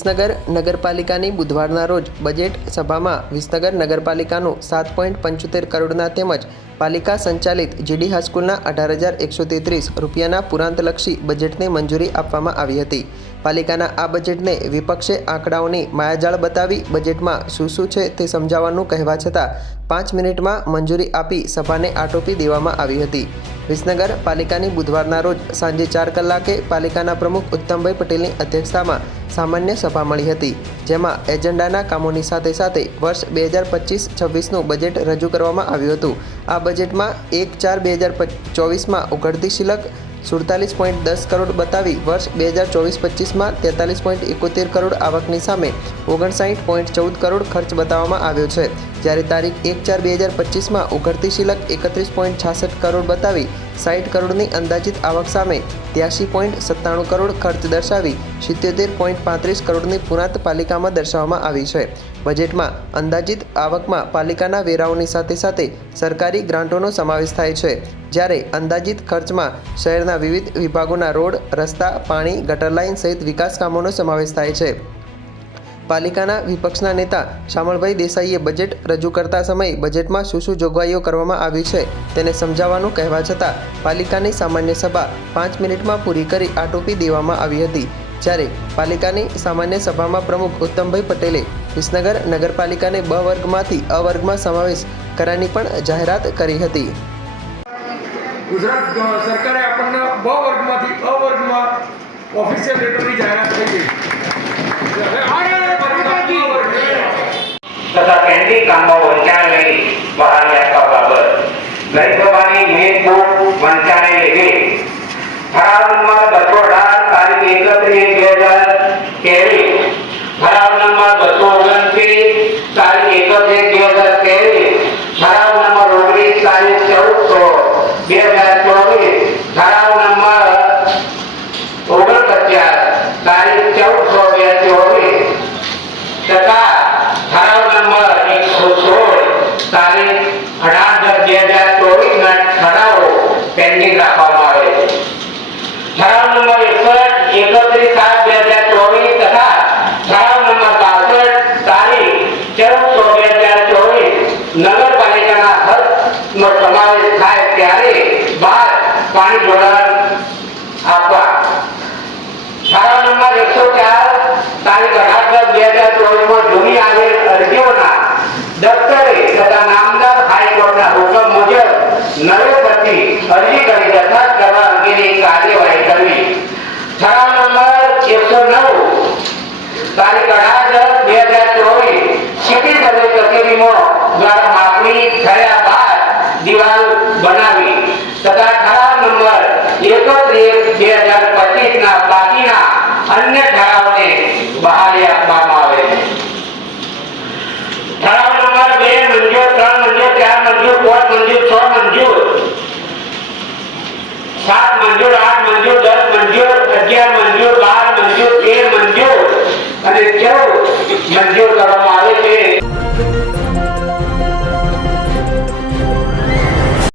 વિસનગર નગરપાલિકાની બુધવારના રોજ બજેટ સભામાં વિસનગર નગરપાલિકાનું સાત પોઈન્ટ પંચોતેર કરોડના તેમજ પાલિકા સંચાલિત જીડી હાઈસ્કૂલના અઢાર હજાર એકસો તેત્રીસ રૂપિયાના પુરાંતલક્ષી બજેટને મંજૂરી આપવામાં આવી હતી. પાલિકાના આ બજેટને વિપક્ષે આંકડાઓની માયાજાળ બતાવી બજેટમાં શું શું છે તે સમજાવવાનું કહેવા છતાં પાંચ મિનિટમાં મંજૂરી આપી સભાને આટોપી દેવામાં આવી હતી. વિસનગર પાલિકાની બુધવારના રોજ સાંજે ચાર કલાકે પાલિકાના પ્રમુખ ઉત્તમભાઈ પટેલની અધ્યક્ષતામાં સામાન્ય સભા મળી હતી, જેમાં એજન્ડાના કામોની સાથે સાથે વર્ષ બે હજાર પચીસ છવ્વીસનું બજેટ રજૂ કરવામાં આવ્યું હતું. આ બજેટમાં એક ચાર બે હજાર ચોવીસમાં ઉઘડતી શિલક સુડતાલીસ પોઈન્ટ દસ કરોડ બતાવી વર્ષ બે હજાર ચોવીસ પચીસમાં તેતાલીસ પોઈન્ટ એકોતેર કરોડ આવકની સામે ઓગણસાઠ પોઈન્ટ ચૌદ કરોડ ખર્ચ બતાવવામાં આવ્યો છે. જ્યારે તારીખ એક ચાર બે હજાર પચીસમાં ઉઘડતી શિલક એકત્રીસ પોઈન્ટ છાસઠ કરોડ બતાવી સાઠ કરોડની અંદાજિત આવક સામે ત્યાસી પોઈન્ટ સત્તાણું કરોડ ખર્ચ દર્શાવી સિત્યોતેર પોઈન્ટ પાંત્રીસ કરોડની પુરાંત પાલિકામાં દર્શાવવામાં આવી છે. બજેટમાં અંદાજિત આવકમાં પાલિકાના વેરાઓની સાથે સાથે સરકારી ગ્રાન્ટોનો સમાવેશ થાય છે. જ્યારે અંદાજિત ખર્ચમાં શહેરના વિવિધ વિભાગોના રોડ, રસ્તા, પાણી, ગટર લાઇન સહિત વિકાસ કામોનો સમાવેશ થાય છે. પાલિકાના વિપક્ષના નેતા શામળભાઈ દેસાઈએ બજેટ રજૂ કરતા સમયે બજેટમાં શું શું જોગવાઈઓ કરવામાં આવી છે તેને સમજાવવાનું કહેવા છતાં પાલિકાની સામાન્ય સભા પાંચ મિનિટમાં પૂરી કરી આટોપી દેવામાં આવી હતી. જ્યારે પાલિકાની સામાન્ય સભામાં પ્રમુખ ઉત્તમભાઈ પટેલે વિસનગર નગરપાલિકાને બ વર્ગમાંથી અ વર્ગમાં સમાવેશ કરવાની પણ જાહેરાત કરી હતી. ગુજરાત સરકારે આપણને બ વર્ગમાંથી અ ઓફિશિયલ લેટરની જાહેરાત થઈ ગઈ. વંચાણે લીધી ઠરાવ નંબર બે હજાર ત્રેવીસ ઠરાવ નંબર બસો ઓગણત્રીસ તારીખ એકત્રીસ બે હજાર ત્રેવીસ ઠરાવ નંબર ઓગણીસ તારીખ ચૌદસો. બે હજાર ચોવીસ ઠરાવ નંબર ઓગણપચાસ તારીખ ચૌદસો બે ચોવીસ તથા ઠરાવ નંબર એકસો સોળ તારીખ અઢાર દસ બે હજાર ચોવીસના ઠરાવો પેન્ડિંગ રાખવામાં આવે છે. ઠરાવ નંબર એકસઠ, એકત્રીસ સાત, બે હજાર ચોવીસ તથા ઠરાવ નંબર બાસઠ, તારીખ ચૌદસો બે હજાર ચોવીસ નગરપાલિકાના હદનો સમાવેશ થાય ત્યારે બાદ પાણી જોડાણ કરી અરજી એકસો બે બે હજાર પચીસ ના બાકીના અન્ય ઠરાવને બહાલી આપવામાં આવે છે ત્રણ મંજૂર ચાર મંજૂર છ फिर क्या हो मंदिर